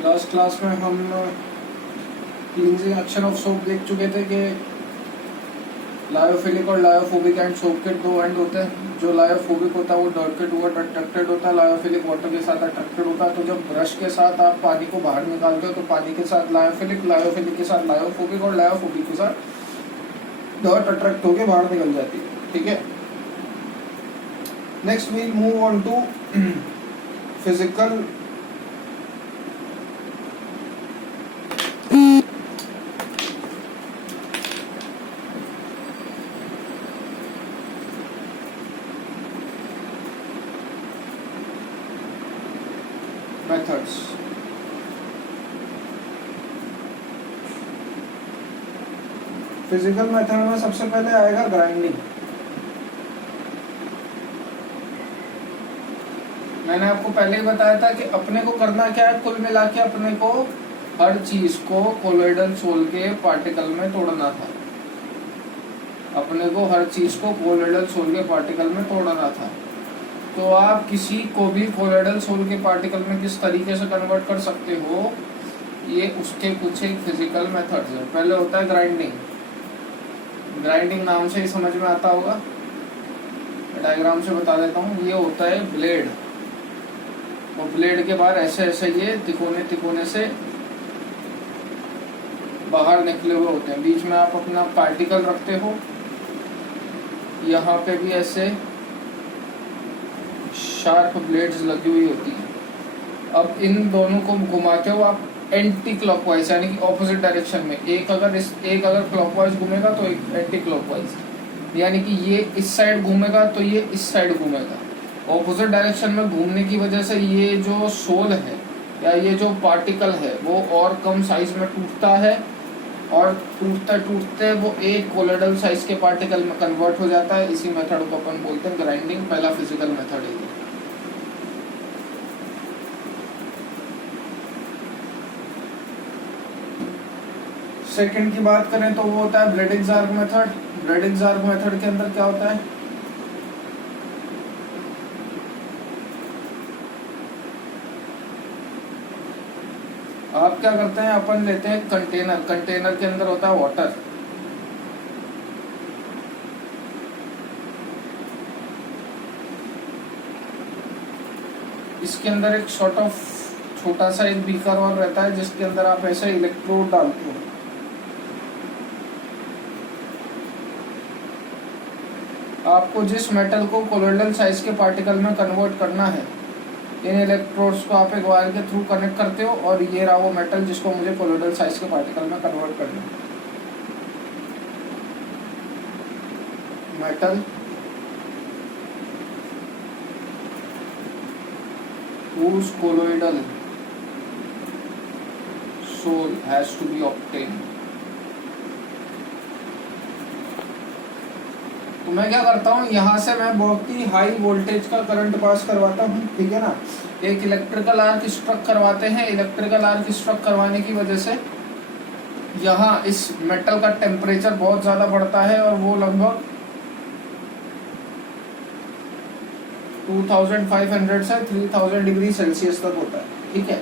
Last class में हम cleansing action of soap देख चुके थे कि लायोफिलिक और लायोफोबिक एंड सोप के दो एंड होते हैं। जो लायोफोबिक होता है वो डर्ट के टूवर्ड अट्रैक्टेड होता है, लायोफिलिक वाटर के साथ अट्रैक्टेड होता है। तो जब ब्रश के साथ आप पानी को बाहर निकालते हो तो पानी के साथ लायोफिलिक, लायोफिलिक के साथ लायोफोबिक और लायोफोबिक के साथ डर्ट अट्रैक्ट होकर बाहर निकल जाती है। ठीक है, next we move on to physical methods. Physical method में सबसे पहले आएगा ग्राइंडिंग। मैंने आपको पहले ही बताया था कि अपने को करना क्या है, कुल मिला के अपने को हर चीज को कोलोइडल सोल के पार्टिकल में तोड़ना था। अपने को हर चीज को कोलोइडल सोल के पार्टिकल में तोड़ना था। तो आप किसी को भी कोलोइडल सोल के पार्टिकल में किस तरीके से कन्वर्ट कर सकते हो, ये उसके कुछ एक फिजिकल मेथड्स है। पहले होता है ग्राइंडिंग। ग्राइंडिंग नाम से ही समझ में आता होगा, डायग्राम से बता देता हूँ। ये होता है ब्लेड, और ब्लेड के बाहर ऐसे ऐसे ये तिकोने तिकोने से बाहर निकले हुए होते हैं। बीच में आप अपना पार्टिकल रखते हो, यहाँ पे भी ऐसे शार्प ब्लेड्स लगी हुई होती है। अब इन दोनों को घुमाते हो आप एंटी क्लॉकवाइज, यानी कि ऑपोजिट डायरेक्शन में। एक अगर क्लॉकवाइज घूमेगा तो एक एंटी क्लॉकवाइज, यानी कि ये इस साइड घूमेगा तो ये इस साइड घूमेगा। ऑपोजिट डायरेक्शन में घूमने की वजह से ये जो सोल है या ये जो पार्टिकल है वो और कम साइज में टूटता है, और टूटते टूटते वो एक कोलोइडल साइज के पार्टिकल में कन्वर्ट हो जाता है। इसी मेथड को अपन बोलते हैं ग्राइंडिंग। पहला फिजिकल मेथड है। सेकंड की बात करें तो वो होता है ब्लेडिंग-ज़ार्ग मेथड। ब्लेडिंग-ज़ार्ग मेथड के अंदर क्या होता है, आप क्या करते हैं, अपन लेते हैं कंटेनर। कंटेनर के अंदर होता है वाटर। इसके अंदर एक सॉर्ट ऑफ छोटा सा एक बीकर और रहता है जिसके अंदर आप ऐसे इलेक्ट्रोड डालते हो। आपको जिस मेटल को कोलोइडल साइज के पार्टिकल में कन्वर्ट करना है, इन इलेक्ट्रोड्स को आप एक वायर के थ्रू कनेक्ट करते हो, और ये रहा वो मेटल जिसको मुझे कोलोइडल साइज के पार्टिकल में कन्वर्ट करना है। Metal whose colloidal soul has to be obtained। तो मैं क्या करता हूँ, यहाँ से मैं बहुत ही हाई वोल्टेज का करंट पास करवाता हूँ। ठीक है ना, एक इलेक्ट्रिकल आर्क स्ट्रक करवाते हैं। इलेक्ट्रिकल आर्क स्ट्रक करवाने की वजह से यहाँ इस मेटल का टेम्परेचर बहुत ज्यादा बढ़ता है, और वो लगभग 2500 से 3000 डिग्री सेल्सियस तक होता है। ठीक है,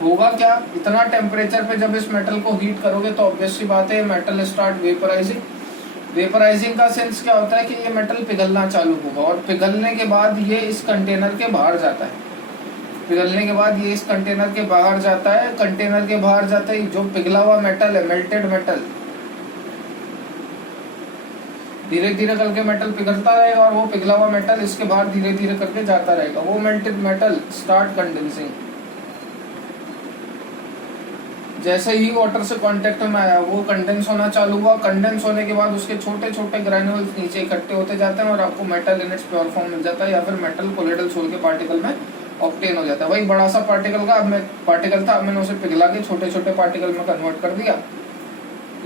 होगा क्या, इतना टेम्परेचर पे जब इस मेटल को हीट करोगे तो ऑब्वियस सी बात है मेटल स्टार्ट वेपराइजिंग। वेपराइजिंग का सेंस क्या होता है कि ये मेटल पिघलना चालू होगा, और पिघलने के बाद ये इस कंटेनर के बाहर जाता है। पिघलने के बाद ये इस कंटेनर के बाहर जाता है। कंटेनर के बाहर जाते ही जो पिघला हुआ मेटल है, मेल्टेड मेटल, धीरे धीरे करके मेटल पिघलता रहेगा, और वो पिघला हुआ मेटल इसके बाहर धीरे धीरे करके जाता रहेगा। वो मेल्टेड मेटल स्टार्ट कंडेंसिंग। जैसे ही वाटर से कांटेक्ट में आया वो कंडेंस होना चालू हुआ। कंडेंस होने के बाद उसके छोटे छोटे ग्रैन्यूल्स नीचे इकट्ठे होते जाते हैं, और आपको metal in its pure form मिल जाता है, या फिर मेटल कोलोइडल सोल के पार्टिकल में ऑक्टेन हो जाता है। वही बड़ा सा पार्टिकल का पार्टिकल था, अब मैंने उसे पिघला के छोटे छोटे पार्टिकल में कन्वर्ट कर दिया।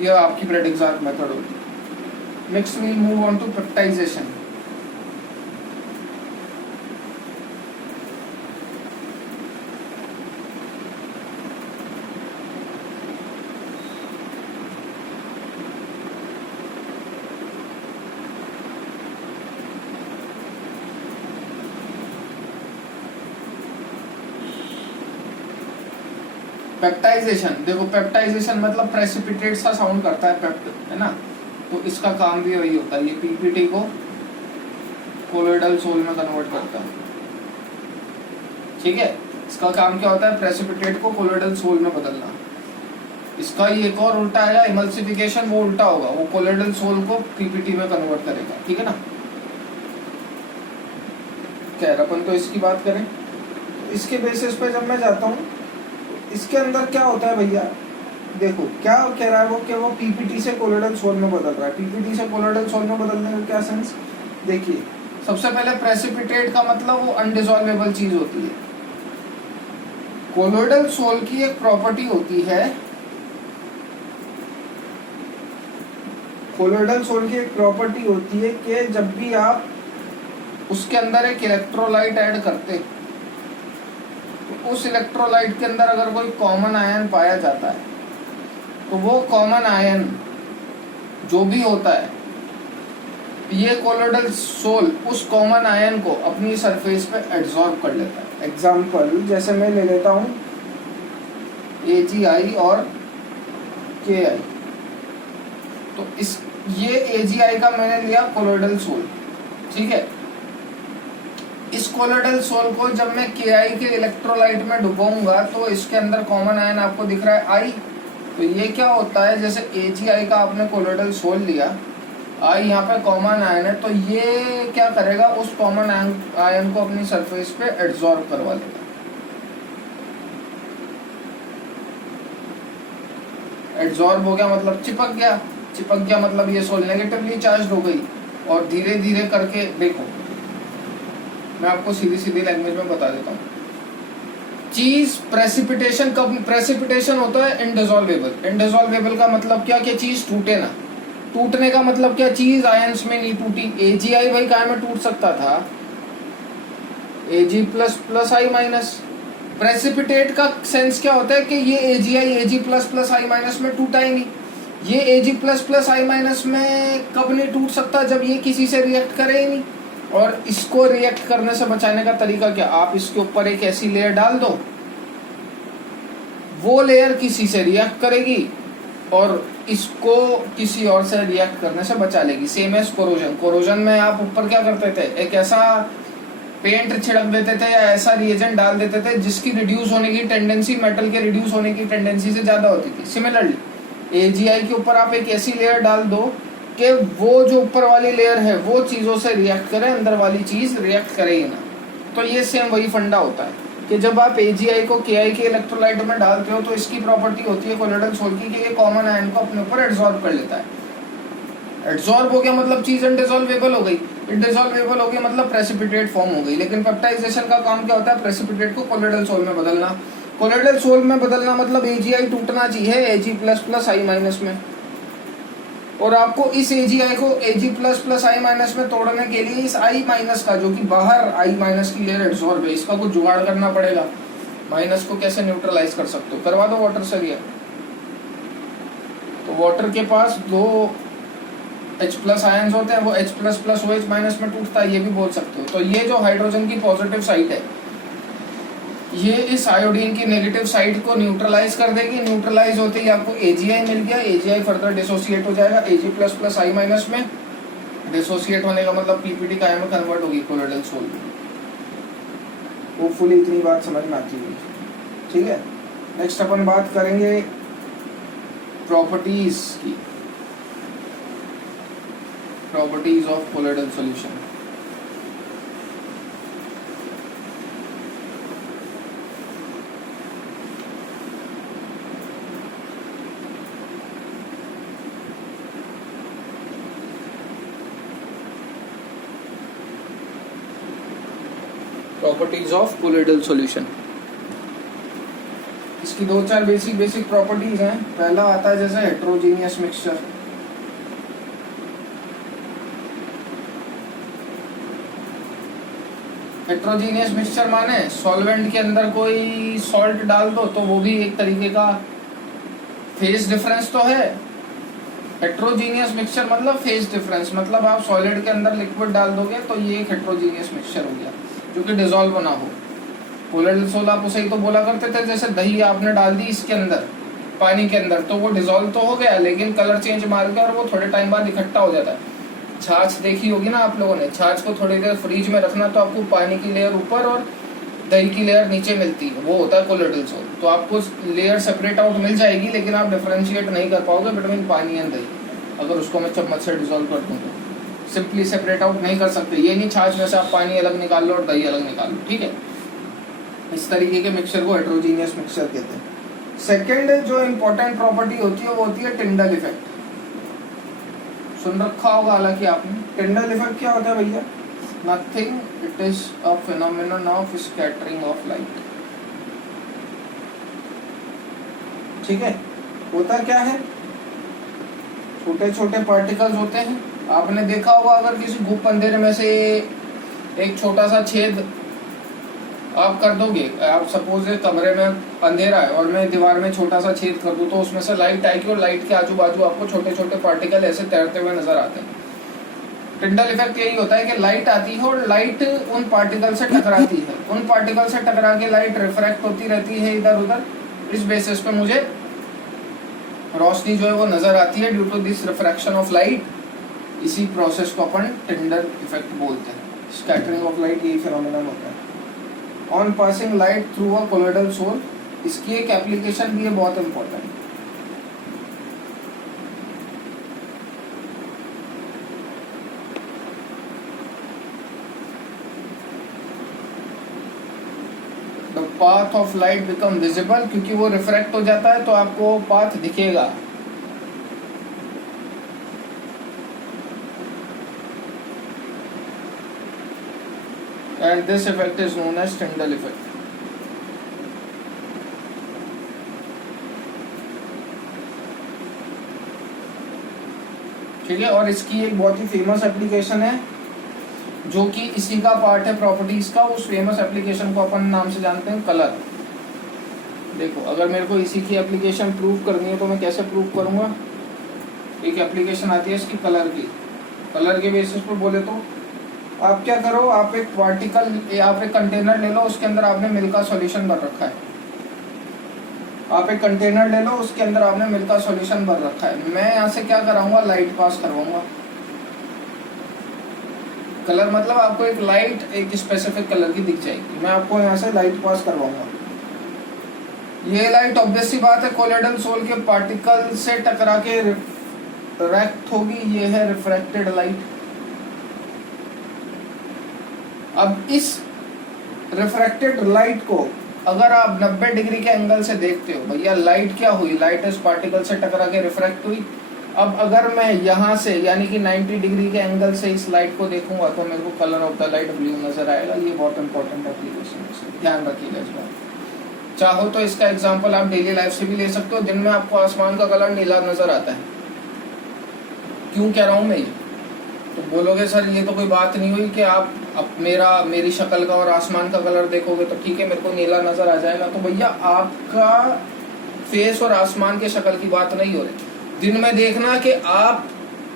यह आपकी ब्लेडिंग-ज़ार्ग मेथड होगी। Next we move on to peptization. Peptization, देखो पेप्टाइजेशन मतलब प्रेसिपिटेट सा साउंड करता है पेप्ट, है ना, तो इसका काम भी वही होता है, ये पीपीटी को कोलोइडल सोल में कन्वर्ट करता है। ठीक है, इसका काम क्या होता है, प्रेसिपिटेट को कोलोइडल सोल में बदलना। इसका ये एक और उल्टा है, इमल्सिफिकेशन, वो उल्टा होगा, वो कोलोइडल सोल को पीपीटी में कन्वर्ट करेगा। ठीक है ना, खैर अपन तो इसकी बात करें, इसके बेसिस पे जब मैं जाता हूँ इसके अंदर क्या होता है भैया, देखो क्या कह रहा है वो कि वो पीपीटी से कोलोइडल सोल में बदल रहा है। पीपीटी से कोलोइडल सोल में बदलने का क्या सेंस, देखिए सबसे पहले प्रेसिपिटेट का मतलब वो अनडिसॉल्वेबल चीज होती है। कोलोइडल सोल की एक प्रॉपर्टी होती है, कोलोइडल सोल की एक प्रॉपर्टी होती है कि जब भी आप उसके अंदर एक इलेक्ट्रोलाइट ऐड करते, तो उस इलेक्ट्रोलाइट के अंदर अगर कोई कॉमन आयन पाया जाता है, तो वो कॉमन आयन जो भी होता है, ये कोलोइडल सोल उस कॉमन आयन को अपनी सरफेस पे एब्जॉर्ब कर लेता है। एग्जाम्पल जैसे मैं ले लेता हूँ AgI और Ki, तो इस ये AgI का मैंने लिया कोलोइडल सोल। ठीक है, इस कोलोइडल सोल को जब मैं Ki के इलेक्ट्रोलाइट में डुबाऊंगा तो इसके अंदर कॉमन आयन आपको दिख रहा है I, तो ये क्या होता है, जैसे AgI का आपने कोलोइडल सोल लिया, I यहाँ पे कॉमन आयन है, तो ये क्या करेगा, उस कॉमन आयन को अपनी सरफेस पे एब्जॉर्ब करवा लेगा। एब्जॉर्ब हो गया मतलब चिपक गया, चिपक गया मतलब ये सोल नेगेटिवली चार्ज हो गई, और धीरे धीरे करके देखो मैं आपको सीधी सीधी लैंग्वेज में बता देता हूँ चीज। प्रेसिपिटेशन कब प्रेसिपिटेशन होता है, इनडिसॉल्वेबल। इनडिसॉल्वेबल का मतलब क्या, कि चीज टूटे ना, टूटने का मतलब क्या, चीज आयंस में नहीं टूटी। AgI भाई काय में टूट सकता था, Ag plus plus I minus. Precipitate का सेंस क्या होता है कि ये AgI Ag plus plus I minus में टूटा ही नहीं। ये Ag plus plus I minus में कब नहीं टूट सकता, जब ये किसी से रिएक्ट करे ही नहीं। और इसको रिएक्ट करने से बचाने का तरीका क्या, आप इसके ऊपर एक ऐसी लेयर डाल दो, वो लेयर किसी से रिएक्ट करेगी और इसको किसी और से रिएक्ट करने से बचा लेगी। Same as corrosion. कोरोजन में आप ऊपर क्या करते थे, एक ऐसा पेंट छिड़क देते थे या ऐसा रिएजेंट डाल देते थे जिसकी रिड्यूस होने की टेंडेंसी मेटल के रिड्यूस होने की टेंडेंसी से ज्यादा होती थी। सिमिलरली AgI के ऊपर आप एक ऐसी लेयर डाल दो कि वो जो ऊपर वाली लेयर है वो चीजों से रिएक्ट करे, अंदर वाली चीज रिएक्ट करे ही ना। तो ये सेम वही फंडा होता है कि जब आप AgI को Ki के इलेक्ट्रोलाइट में डालते हो तो इसकी प्रॉपर्टी होती है कोलोइडल सोल की कि ये कॉमन आयन को अपने ऊपर एब्जॉर्ब कर लेता है। एब्जॉर्ब हो गया मतलब चीज इनडिसॉल्वेबल हो गई, इनडिसॉल्वेबल हो गया मतलब प्रेसिपिटेट फॉर्म हो गई। लेकिन पेप्टाइजेशन का काम क्या होता है, प्रेसिपिटेट को कोलोइडल सोल में बदलना। कोलोइडल सोल में बदलना मतलब AgI टूटना चाहिए Ag plus plus I minus में, और आपको इस AgI को Ag plus plus I minus में तोड़ने के लिए इस I माइनस का, जो कि बाहर I माइनस की लेयर एब्जॉर्ब है, इसका कुछ जुगाड़ करना पड़ेगा। माइनस को कैसे न्यूट्रलाइज कर सकते हो, करवा दो वाटर से रिएक्ट। तो वाटर के पास दो H प्लस आयंस होते हैं, वो H plus plus OH minus में टूटता है, ये भी बोल सकते हो। तो ये जो हाइड्रोजन की पॉजिटिव साइड है, ये इस आयोडीन की नेगेटिव साइड को न्यूट्रलाइज कर देगी। न्यूट्रलाइज होते ही आपको AgI मिल गया, AgI फर्दर डिसोसिएट हो जाएगा Ag plus plus I minus में। डिसोसिएट होने का मतलब पीपीटी का आयन में कन्वर्ट होगी कोलोइडल सोल में। होपफुली इतनी बात समझ में आती होगी। ठीक है, नेक्स्ट अपन बात करेंगे प्रॉपर्टीज की, properties of colloidal solution. Properties of colloidal solution, इसकी दो चार बेसिक प्रॉपर्टीज हैं। पहला आता है जैसे हेट्रोजीनियस मिक्सचर। हेट्रोजीनियस मिक्सचर माने सॉल्वेंट के अंदर कोई सॉल्ट डाल दो तो वो भी एक तरीके का फेज डिफरेंस तो है। हेट्रोजीनियस मिक्सचर मतलब फेज डिफरेंस, मतलब आप सॉलिड के अंदर लिक्विड डाल दोगे तो ये एक हेट्रोजीनियस मिक्सचर हो गया जो कि डिसॉल्व ना हो। कोलोइडल सोल आप उसे ही तो बोला करते थे, जैसे दही आपने डाल दी इसके अंदर पानी के अंदर तो वो डिजोल्व तो हो गया, लेकिन कलर चेंज मार के और वो थोड़े टाइम बाद इकट्ठा हो जाता है। छाछ देखी होगी ना आप लोगों ने, छाछ को थोड़ी देर फ्रीज में रखना तो आपको पानी की लेयर ऊपर और दही की लेयर नीचे मिलती है, वो होता है कोलोइडल सोल। तो आपको लेयर सेपरेट आउट मिल जाएगी, लेकिन आप डिफरेंशिएट नहीं कर पाओगे बिटवीन पानी एंड दही। अगर उसको मैं चम्मच से डिजोल्व कर दूँ तो सिंपली सेपरेट आउट नहीं कर सकते। ये नहीं छाछ में से आप पानी अलग निकाल लो और दही अलग निकाल लो, ठीक है। इस तरीके के मिक्सचर को हेटेरोजीनियस मिक्सचर कहते हैं। सेकेंड जो इम्पोर्टेंट प्रॉपर्टी होती है वो होती है टिंडल इफेक्ट। सुन रखा होगा हालांकि आपने। टिंडल इफेक्ट क्या होता है भैया? Nothing, it is a phenomenon of scattering of light. ठीक है, होता क्या है, छोटे छोटे पार्टिकल्स होते हैं। आपने देखा होगा अगर किसी गुप्त अंधेरे में से एक छोटा सा छेद आप कर दोगे, आप सपोज कमरे में अंधेरा है और मैं दीवार में छोटा सा छेद कर दूं तो उसमें से लाइट आएगी और लाइट के आजू बाजू आपको छोटे छोटे पार्टिकल ऐसे तैरते हुए नजर आते हैं। टिंडल इफेक्ट यही होता है कि लाइट आती है और लाइट उन पार्टिकल से टकराती है, उन पार्टिकल से टकरा के लाइट रिफ्रैक्ट होती रहती है इधर उधर। इस बेसिस पे मुझे रोशनी जो है वो नजर आती है due to this refraction of light. इसी प्रोसेस को अपन टिंडल इफेक्ट बोलते हैं। स्कैटरिंग ऑफ लाइट यही फिनोमेनन होता है on passing light through a colloidal sol. इसकी एक एप्लीकेशन भी है बहुत important. The path of light become visible, क्योंकि वो रिफ्रैक्ट हो जाता है तो आपको पाथ दिखेगा। And this effect is known as Tyndall effect. ठीक है, और इसकी एक बहुत ही फेमस एप्लीकेशन है जो कि इसी का पार्ट है प्रॉपर्टीज का। उस फेमस एप्लीकेशन को अपन नाम से जानते हैं कलर। देखो अगर मेरे को इसी की एप्लीकेशन प्रूव करनी है तो मैं कैसे प्रूव करूंगा? एक एप्लीकेशन आती है इसकी कलर की। कलर के बेसिस पर बोले तो आप क्या करो, आप एक पार्टिकल, आप एक कंटेनर ले लो, उसके अंदर आपने मिल्क का सॉल्यूशन भर रखा है। आप एक कंटेनर ले लो, उसके अंदर आपने मिल्क का सॉल्यूशन भर रखा है। मैं यहाँ से क्या कराऊंगा, लाइट पास करवाऊंगा। कलर मतलब आपको एक लाइट एक स्पेसिफिक कलर की दिख जाएगी, मैं आपको यहाँ से लाइट पास करवाऊंगा। ये लाइट ऑब्वियस सी बात है कोलोइडल सोल के पार्टिकल से टकरा के रिफ्रैक्ट होगी। ये है रिफ्रैक्टेड लाइट। अब इस रिफ्रैक्टेड लाइट को अगर आप 90 डिग्री के एंगल से देखते हो, भैया लाइट क्या हुई, लाइट इस पार्टिकल से टकरा के रिफ्रैक्ट हुई। अब अगर मैं यहाँ से यानी कि 90 डिग्री के एंगल से इस लाइट को देखूंगा तो मेरे को colour of the light blue नजर आएगा। ये बहुत इंपॉर्टेंट एप्लीकेशन है, ध्यान रखिएगा इस बात। चाहो तो इसका एग्जांपल आप डेली लाइफ से भी ले सकते हो। दिन में आपको आसमान का कलर नीला नजर आता है, क्यों कह रहा हूँ मैं ये? तो बोलोगे सर ये तो कोई बात नहीं हुई कि आप मेरी शक्ल का और आसमान का कलर देखोगे तो ठीक है मेरे को नीला नजर आ जाएगा। तो भैया आपका फेस और आसमान के शक्ल की बात नहीं हो रही। दिन में देखना कि आप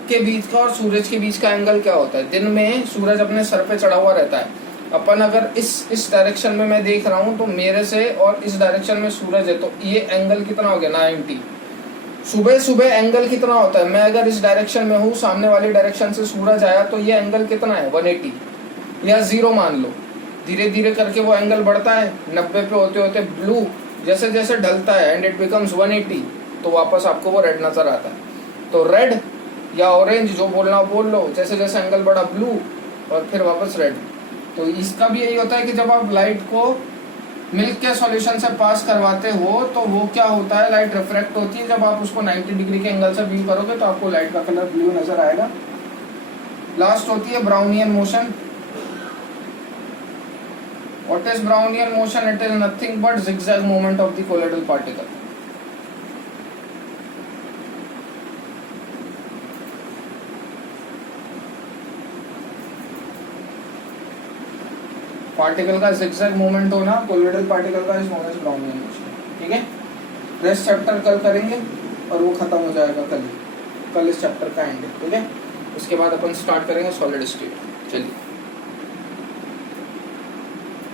के बीच का और सूरज के बीच का एंगल क्या होता है। दिन में सूरज अपने सर पे चढ़ा हुआ रहता है। अपन अगर इस डायरेक्शन में मैं देख रहा हूँ तो मेरे से और इस डायरेक्शन में सूरज है, तो ये एंगल कितना हो गया 90। सुबह सुबह एंगल कितना होता है, मैं अगर इस डायरेक्शन में हूँ, सामने वाली डायरेक्शन से सूरज आया तो ये एंगल कितना है 180 या 0 मान लो। धीरे धीरे करके वो एंगल बढ़ता है, 90 पे होते होते ब्लू जैसे जैसे ढलता है एंड इट बिकम्स 180, तो वापस आपको वो रेड नजर आता है। तो रेड या ऑरेंज जो बोलना बोल लो, जैसे जैसे एंगल बढ़ा ब्लू और फिर वापस रेड। तो इसका भी यही होता है कि जब आप लाइट को मिल्क के सॉल्यूशन से पास करवाते हो तो वो क्या होता है, लाइट रिफ्रैक्ट होती है। जब आप उसको 90 डिग्री के एंगल से व्यू करोगे तो आपको लाइट का कलर ब्लू नजर आएगा। लास्ट होती है Brownian motion. What is Brownian motion? It is nothing but zigzag movement of the colloidal particle. Particle का zigzag मूवमेंट होना कोलोइडल पार्टिकल का is known as Brownian motion. ठीक है, रेस्ट चैप्टर कल करेंगे और वो खत्म हो जाएगा कल इस चैप्टर का एंड। ठीक है, उसके बाद अपन स्टार्ट करेंगे सॉलिड स्टेट। चलिए।